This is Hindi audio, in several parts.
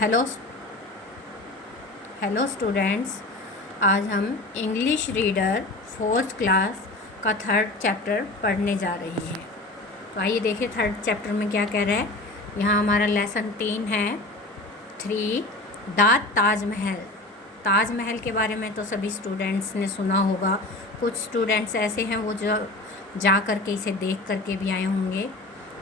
Hello hello students. आज हम इंग्लिश रीडर फोर्थ क्लास का थर्ड चैप्टर पढ़ने जा रहे हैं। तो आइए देखिए थर्ड चैप्टर में क्या कह रहा है। यहाँ हमारा लेसन 3 है 3 द ताजमहल। ताजमहल के बारे में तो सभी स्टूडेंट्स ने सुना होगा। कुछ स्टूडेंट्स ऐसे हैं वो जो जा कर के इसे देख करके भी आए होंगे।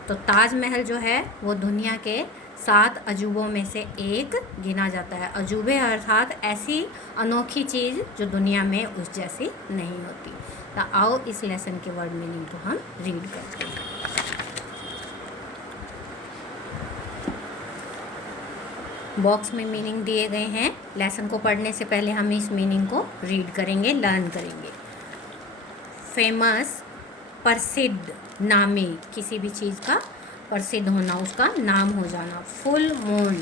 तो ताजमहल जो है वो दुनिया के 7 अजूबों में से एक गिना जाता है। अजूबे अर्थात ऐसी अनोखी चीज़ जो दुनिया में उस जैसी नहीं होती। तो आओ इस लेसन के वर्ड मीनिंग को हम रीड करते हैं। बॉक्स में मीनिंग दिए गए हैं। लेसन को पढ़ने से पहले हम इस मीनिंग को रीड करेंगे, लर्न करेंगे। फेमस, प्रसिद्ध, नामी, किसी भी चीज़ का प्रसिद्ध होना, उसका नाम हो जाना। फुल मून,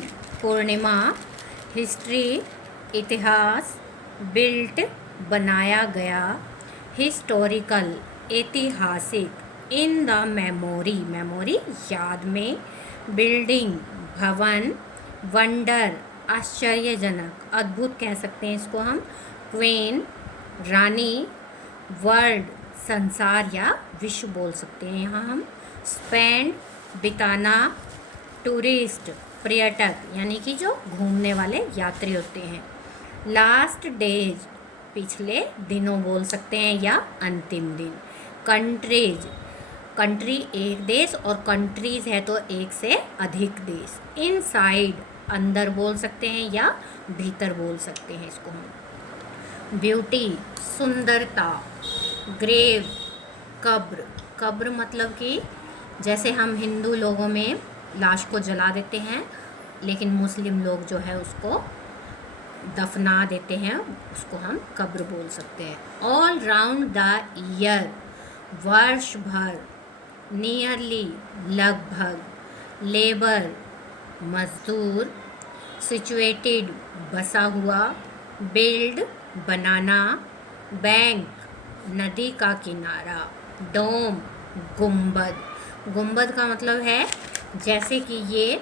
पूर्णिमा। हिस्ट्री, इतिहास। बिल्ट, बनाया गया। हिस्टोरिकल, ऐतिहासिक। इन द मेमोरी, मेमोरी याद में। बिल्डिंग, भवन। वंडर, आश्चर्यजनक, अद्भुत कह सकते हैं इसको हम। क्वीन, रानी। वर्ल्ड, संसार या विश्व बोल सकते हैं यहाँ हम। स्पेंड, बिताना। टूरिस्ट, पर्यटक यानी कि जो घूमने वाले यात्री होते हैं। लास्ट डेज, पिछले दिनों बोल सकते हैं या अंतिम दिन। कंट्रीज, कंट्री एक देश और कंट्रीज है तो एक से अधिक देश। इनसाइड, अंदर बोल सकते हैं या भीतर बोल सकते हैं इसको हम। ब्यूटी, सुंदरता। ग्रेव, कब्र। कब्र मतलब कि जैसे हम हिंदू लोगों में लाश को जला देते हैं, लेकिन मुस्लिम लोग जो है उसको दफना देते हैं, उसको हम कब्र बोल सकते हैं। ऑल राउंड द ईयर, वर्ष भर। नियरली, लगभग। लेबर, मजदूर। सिचुएटेड, बसा हुआ। बिल्ड, बनाना। बैंक, नदी का किनारा। डोम, गुंबद। गुंबद का मतलब है जैसे कि ये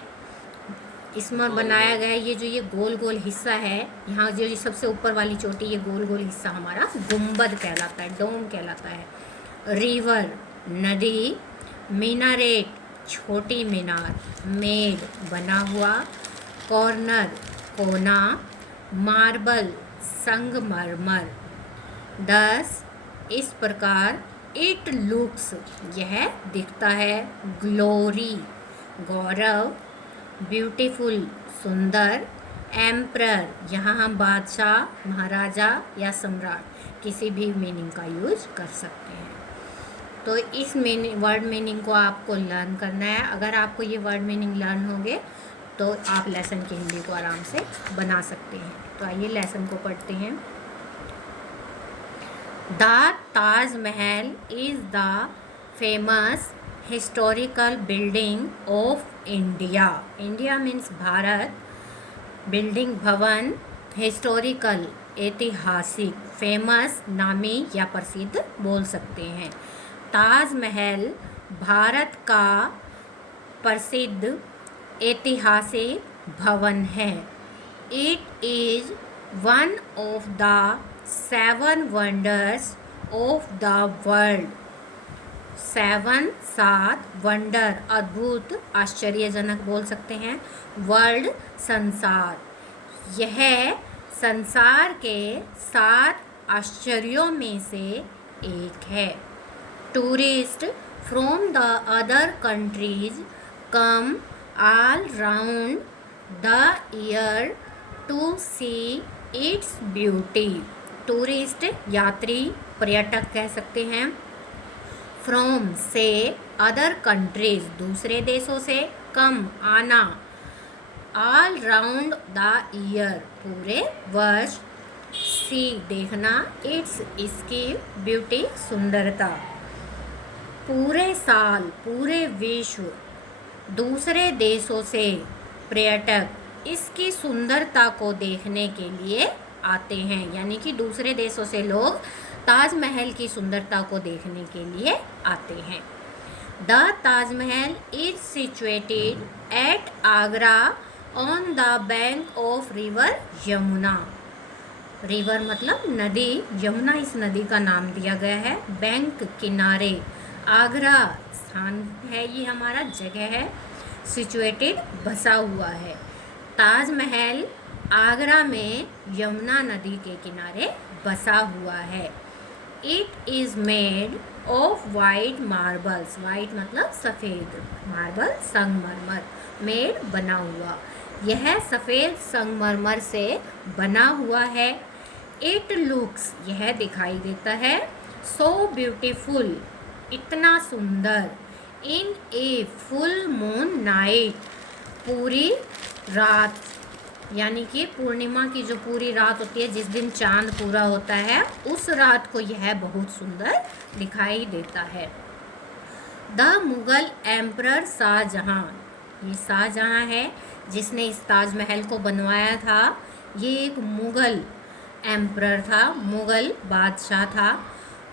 इसमें बनाया गया है, ये जो ये गोल गोल हिस्सा है, यहाँ जो ये सबसे ऊपर वाली चोटी, ये गोल गोल हिस्सा हमारा गुंबद कहलाता है, डोम कहलाता है। रिवर, नदी। मीनारेट, छोटी मीनार। मेड, बना हुआ। कॉर्नर, कोना। मार्बल, संगमरमर। 10 इस प्रकार। इट लुक्स, यह दिखता है। ग्लोरी, गौरव। ब्यूटीफुल, सुंदर। एम्परर, यहाँ हम बादशाह, महाराजा या सम्राट किसी भी मीनिंग का यूज कर सकते हैं। तो इस वर्ड मीनिंग को आपको लर्न करना है। अगर आपको ये वर्ड मीनिंग लर्न होंगे तो आप लेसन की हिंदी को आराम से बना सकते हैं। तो आइए लेसन को पढ़ते हैं। The Taj Mahal is the famous historical building of India. India means Bharat. Building, भवन। हिस्टोरिकल, ऐतिहासिक। फेमस, नामी या प्रसिद्ध बोल सकते हैं। ताजमहल भारत का प्रसिद्ध ऐतिहासिक भवन है। It is one of the 7 wonders of the world. 7 wonder, अद्भुत, आश्चर्यजनक बोल सकते हैं। वर्ल्ड, संसार। यह संसार के 7 आश्चर्यों में से एक है। Tourist from the other countries come all round the year to see its beauty. Tourist, यात्री, पर्यटक कह सकते हैं। फ्रॉम, से। अदर कंट्रीज, दूसरे देशों से। कम, आना। ऑल राउंड द ईयर, पूरे वर्ष। सी, देखना। इट्स, इसकी। ब्यूटी, सुंदरता। पूरे साल, पूरे विश्व। दूसरे देशों से पर्यटक इसकी सुंदरता को देखने के लिए आते हैं, यानी कि दूसरे देशों से लोग ताजमहल की सुंदरता को देखने के लिए आते हैं। The Taj Mahal is situated at Agra on the bank of river Yamuna. River मतलब नदी, यमुना इस नदी का नाम दिया गया है। बैंक किनारे, आगरा स्थान है, ये हमारा जगह है। सिचुएटेड बसा हुआ है। ताजमहल आगरा में यमुना नदी के किनारे बसा हुआ है। It is made of white marbles, white मतलब सफ़ेद, मार्बल संगमरमर, मेड बना हुआ, यह सफ़ेद संगमरमर से बना हुआ है। इट लुक्स यह दिखाई देता है, सो ब्यूटीफुल इतना सुंदर, इन ए फुल मून नाइट पूरी रात, यानी कि पूर्णिमा की जो पूरी रात होती है, जिस दिन चांद पूरा होता है, उस रात को यह बहुत सुंदर दिखाई देता है। द मुगल एम्परर शाहजहां, ये शाहजहां है जिसने इस ताजमहल को बनवाया था। ये एक मुगल एम्परर था, मुगल बादशाह था,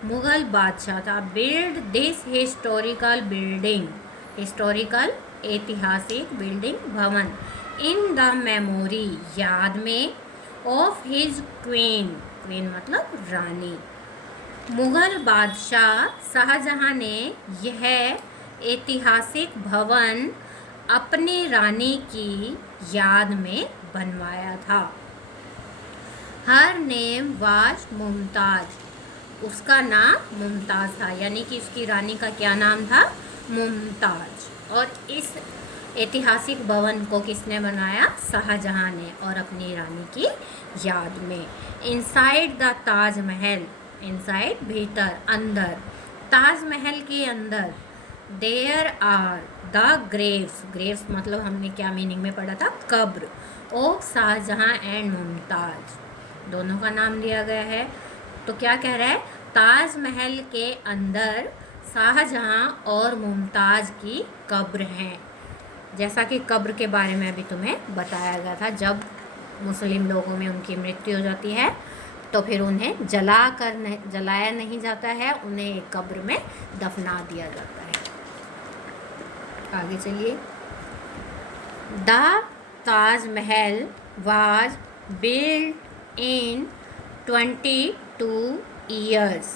मुगल बादशाह था। Build this historical building, historical ऐतिहासिक बिल्डिंग भवन, इन द मेमोरी याद में, ऑफ हिज क्वीन, क्वीन मतलब रानी। मुगल बादशाह शाहजहां ने यह ऐतिहासिक भवन अपनी रानी की याद में बनवाया था। हर नेम वाज मुमताज, उसका नाम मुमताज था, यानी कि उसकी रानी का क्या नाम था, मुमताज। और इस ऐतिहासिक भवन को किसने बनाया, शाहजहां ने, और अपनी रानी की याद में। इनसाइड द ताजमहल, इनसाइड भीतर, अंदर, ताजमहल के अंदर, there are the graves, graves मतलब हमने क्या मीनिंग में पढ़ा था, कब्र, ऑफ शाहजहां एंड मुमताज, दोनों का नाम दिया गया है। तो क्या कह रहा है, ताजमहल के अंदर शाहजहां और मुमताज की कब्र हैं। जैसा कि कब्र के बारे में अभी तुम्हें बताया गया था, जब मुस्लिम लोगों में उनकी मृत्यु हो जाती है तो फिर उन्हें जलाया नहीं जाता है, उन्हें एक कब्र में दफना दिया जाता है। आगे चलिए। The Taj Mahal was built in 22 years,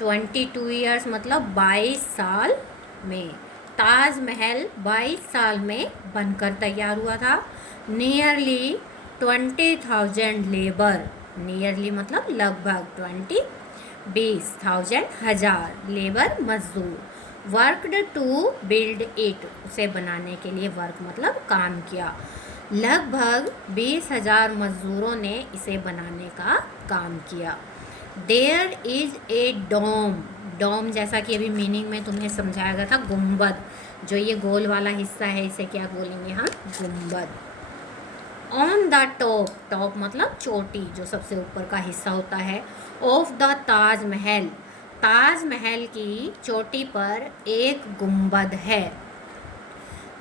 22 years मतलब 22 साल में। ताजमहल 22 साल में बनकर तैयार हुआ था। नियरली 20,000 लेबर, नियरली मतलब लगभग, 20,000 हजार लेबर मजदूर, वर्कड टू बिल्ड इट, उसे बनाने के लिए, वर्क मतलब काम किया। लगभग 20,000 मजदूरों ने इसे बनाने का काम किया। देयर इज ए डोम, डोम जैसा कि अभी मीनिंग में तुम्हें समझाया गया था, गुंबद, जो ये गोल वाला हिस्सा है इसे क्या बोलेंगे हम, गुंबद। ऑन द टॉप, टॉप मतलब चोटी, जो सबसे ऊपर का हिस्सा होता है, ऑफ द ताजमहल, ताजमहल की चोटी पर एक गुंबद है।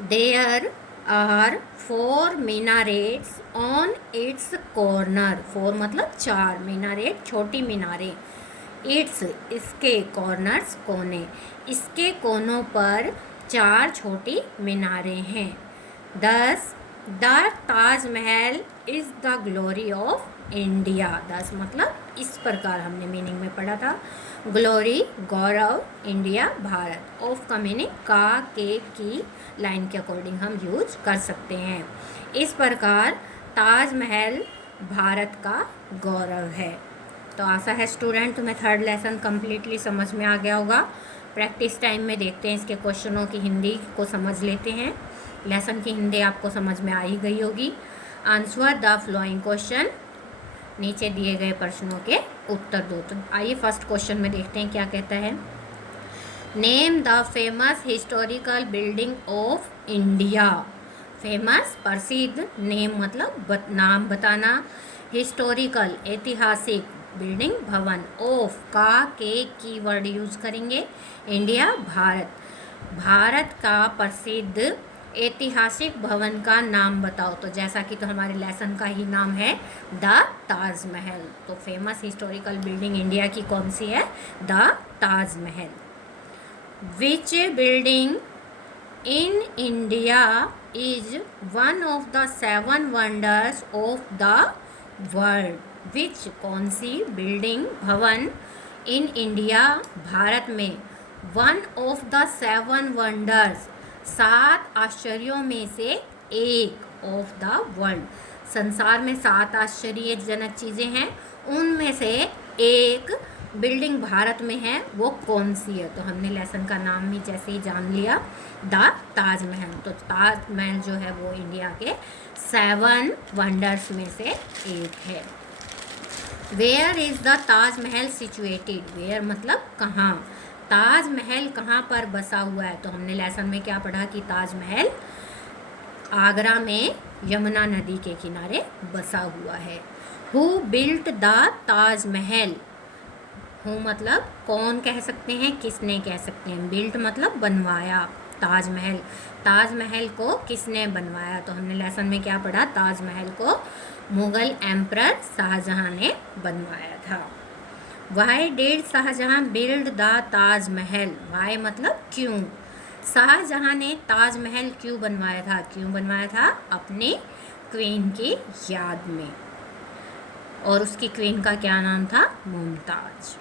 There are 4 minarets on its corner, 4 मतलब 4, मीनारेट छोटी मीनारें, इट्स इसके, कॉर्नर्स कोने, इसके कोनों पर 4 छोटी मीनारें हैं। 10 the Taj Mahal is the glory of India, 10 मतलब इस प्रकार हमने मीनिंग में पढ़ा था, glory Gaurav, India Bharat, of का मीनिंग का, के, की लाइन के अकॉर्डिंग हम यूज कर सकते हैं। इस प्रकार ताजमहल भारत का गौरव है। तो आशा है स्टूडेंट तुम्हें थर्ड लेसन कम्प्लीटली समझ में आ गया होगा। प्रैक्टिस टाइम में देखते हैं इसके क्वेश्चनों की हिंदी को समझ लेते हैं। लेसन की हिंदी आपको समझ में आ ही गई होगी। आंसर द फ्लोइंग क्वेश्चन, नीचे दिए गए प्रश्नों के उत्तर दो। तो आइए फर्स्ट क्वेश्चन में देखते हैं क्या कहता है। Name the famous historical building of India, famous प्रसिद्ध, नेम मतलब नाम बताना, हिस्टोरिकल ऐतिहासिक, बिल्डिंग भवन, ऑफ का, के कीवर्ड यूज करेंगे, इंडिया भारत, भारत का प्रसिद्ध ऐतिहासिक भवन का नाम बताओ। तो जैसा कि तो हमारे लेसन का ही नाम है द ताजमहल, तो फेमस हिस्टोरिकल बिल्डिंग इंडिया की कौन सी है, the Taj Mahal. Which building in India is one of the 7 wonders of the world. Which, कौन सी बिल्डिंग, भवन इन इंडिया, भारत में, वन ऑफ द 7 वंडर्स, 7 आश्चर्यों में से एक, ऑफ द वर्ल्ड, संसार में 7 आश्चर्यजनक चीज़ें हैं, उनमें से एक बिल्डिंग भारत में है, वो कौन सी है? तो हमने लेसन का नाम भी जैसे ही जान लिया, द ताजमहल। तो ताजमहल जो है वो इंडिया के 7 वंडर्स में से एक है। Where is the Taj Mahal situated? Where मतलब कहाँ, ताजमहल कहाँ पर बसा हुआ है? तो हमने लेसन में क्या पढ़ा कि ताजमहल आगरा में यमुना नदी के किनारे बसा हुआ है। Who built the Taj Mahal? Who मतलब कौन कह सकते हैं, किसने कह सकते हैं। बिल्ट मतलब बनवाया। ताजमहल, ताजमहल को किसने बनवाया? तो हमने लेसन में क्या पढ़ा, ताजमहल को मुगल एम्परर शाहजहां ने बनवाया था। Why did Shah Jahan build the Taj Mahal? Why मतलब क्यों, शाहजहां ने ताजमहल क्यों बनवाया था? क्यों बनवाया था? अपनी क्वीन की याद में, और उसकी क्वीन का क्या नाम था? Mumtaz.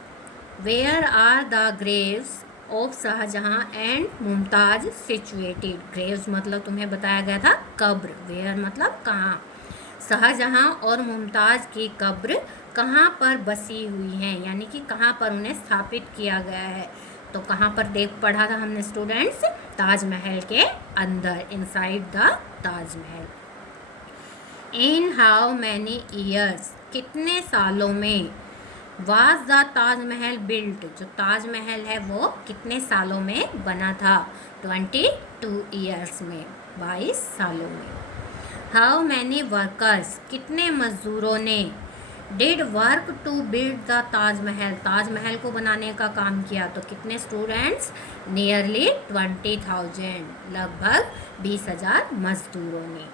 Where are the graves of Shah Jahan and Mumtaz situated? Graves मतलब तुम्हें बताया गया था कब्र, वेयर मतलब कहाँ, शाहजहां और मुमताज की कब्र कहाँ पर बसी हुई हैं, यानी कि कहाँ पर उन्हें स्थापित किया गया है। तो कहाँ पर देख पढ़ा था हमने स्टूडेंट्स? ताजमहल के अंदर, inside the Taj Mahal. In how many years? कितने सालों में? Was the Taj Mahal built? जो ताजमहल है वो कितने सालों में बना था? 22 ईयर्स में, 22 सालों में। How many workers? कितने मजदूरों ने did work to build the Taj Mahal? Taj Mahal को बनाने का काम किया। तो कितने स्टूडेंट्स? नियरली 20,000, लगभग 20,000 मजदूरों ने।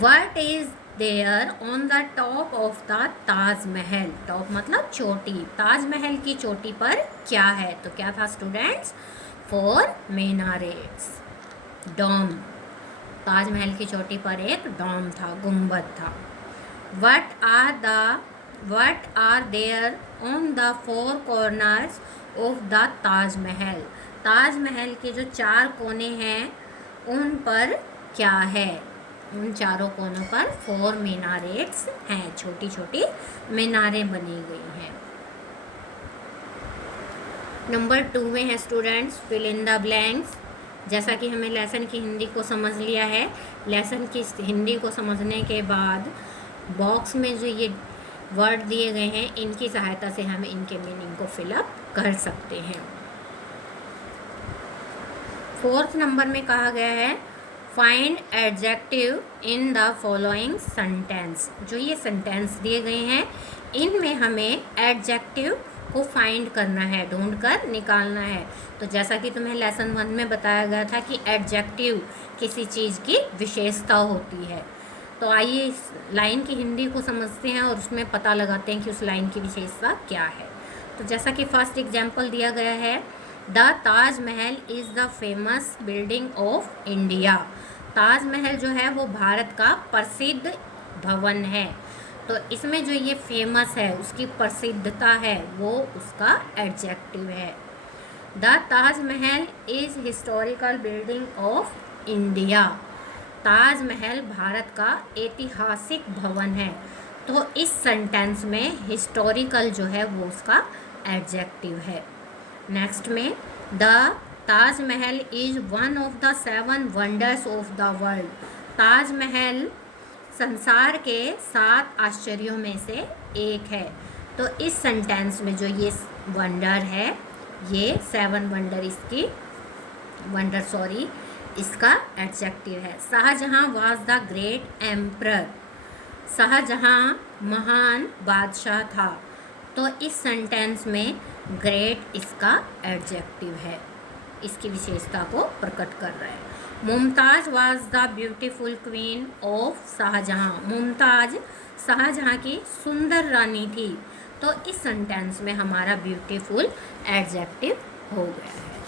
What is there on the top of the Taj Mahal? Top मतलब चोटी, ताजमहल की चोटी पर क्या है? तो क्या था स्टूडेंट्स? 4 मीनारेट्स, डोम। ताजमहल की चोटी पर एक डोम था, गुंबद था। What are there on the 4 corners of the Taj Mahal? Taj Mahal के जो 4 कोने हैं उन पर क्या है? उन चारों कोनों पर 4 मीनारेट्स हैं, छोटी छोटी मीनारें बनी गई हैं। नंबर 2 में है students fill in the blanks. जैसा कि हमें लेसन की हिंदी को समझ लिया है, लेसन की हिंदी को समझने के बाद बॉक्स में जो ये वर्ड दिए गए हैं इनकी सहायता से हम इनके मीनिंग को फिलअप कर सकते हैं। 4th नंबर में कहा गया है find adjective in the following sentence. जो ये सेंटेंस दिए गए हैं इनमें हमें एडजेक्टिव को फाइंड करना है, ढूंढ कर निकालना है। तो जैसा कि तुम्हें लेसन 1 में बताया गया था कि एडजेक्टिव किसी चीज़ की विशेषता होती है। तो आइए इस लाइन की हिंदी को समझते हैं और उसमें पता लगाते हैं कि उस लाइन की विशेषता क्या है। तो जैसा कि फर्स्ट एग्जाम्पल दिया गया है, the Taj Mahal is the famous building of India. Taj Mahal जो है वो भारत का प्रसिद्ध भवन है। तो इसमें जो ये फेमस है, उसकी प्रसिद्धता है, वो उसका एडजेक्टिव है। The Taj Mahal is historical building of India. Taj Mahal Bharat का ऐतिहासिक भवन है। तो इस सेंटेंस में हिस्टोरिकल जो है वो उसका एडजेक्टिव है। नेक्स्ट में the Taj Mahal is one of the 7 wonders of the world. Taj Mahal संसार के 7 आश्चर्यों में से एक है। तो इस सेंटेंस में जो ये वंडर है, ये 7 वंडर इसका एडजेक्टिव है। Shah Jahan was the great emperor. Shah Jahan महान बादशाह था। तो इस सेंटेंस में ग्रेट इसका एडजेक्टिव है, इसकी विशेषता को प्रकट कर रहा है। Mumtaz was the beautiful queen of Shah Jahan. Mumtaz Shah Jahan की सुंदर रानी थी। तो इस सेंटेंस में हमारा ब्यूटीफुल एडजेक्टिव हो गया है।